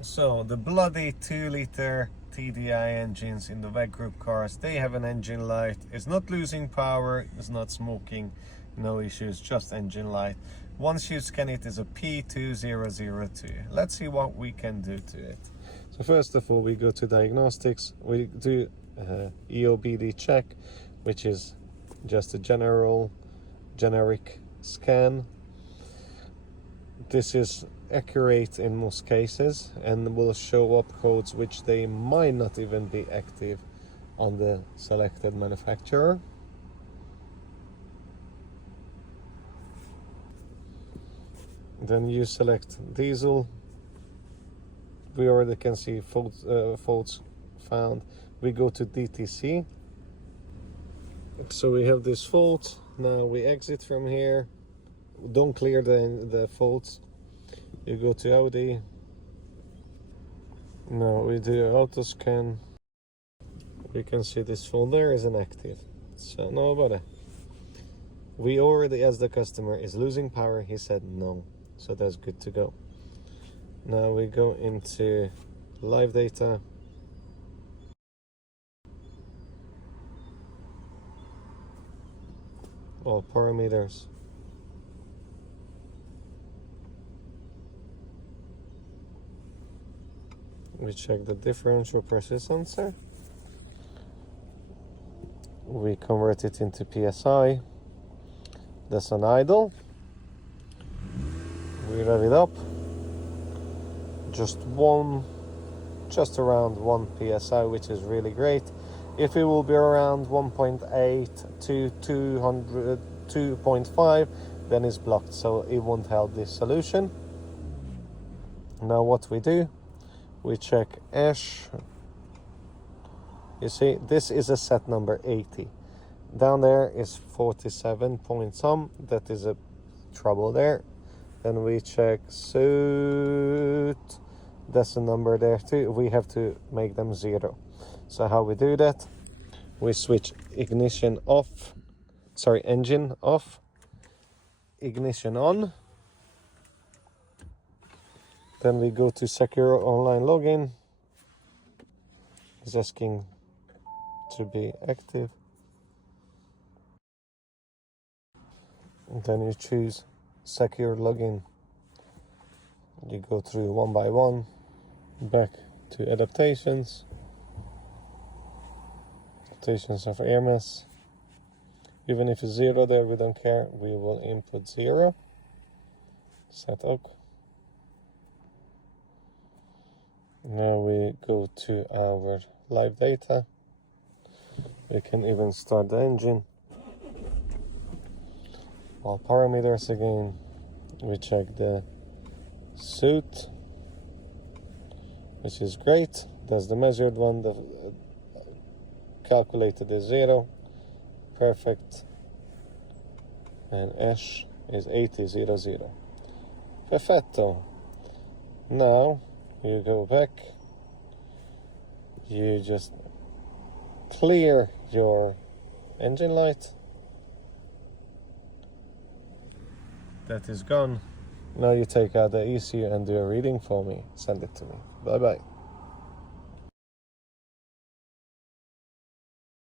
So the bloody 2-liter TDI engines in the VAG Group cars, they have an engine light. It's not losing power, it's not smoking, no issues, just engine light. Once you scan it, is a P2002. Let's see what we can do to it. So first of all, we go to diagnostics. We do EOBD check, which is just a generic scan. This is accurate in most cases and will show up codes which they might not even be active on the selected manufacturer. Then you select diesel. We already can see faults found. We go to DTC. So we have this fault. Now we exit from here. Don't clear the faults. You go to Audi. Now we do auto scan. We can see this fault there is inactive. So no bother. We already asked the customer, is losing power? He said no. So that's good to go. Now we go into live data. All parameters. We check the differential pressure sensor. We convert it into PSI. That's on idle. We rev it up. Just around 1 PSI, which is really great. If it will be around 1.8 to 2.5, then it's blocked, so it won't help this solution. Now what we do, we check ash. You see, this is a set number 80. Down there is 47 point some. That is a trouble there. Then we check soot. That's a number there too. We have to make them 0. So how we do that? We switch engine off, ignition on. Then we go to secure online login. It's asking to be active. And then you choose secure login. You go through one by one, back to adaptations of AMS. Even if it's 0 there, we don't care. We will input 0. Set up. Now we go to our live data. We can even start the engine. All parameters again. We check the soot, which is great. That's the measured one. The calculated is 0. Perfect. And ash is 8000. Perfetto. Now you go back. You just clear your engine light. That is gone. Now you take out the ECU and do a reading for me. Send it to me. Bye bye.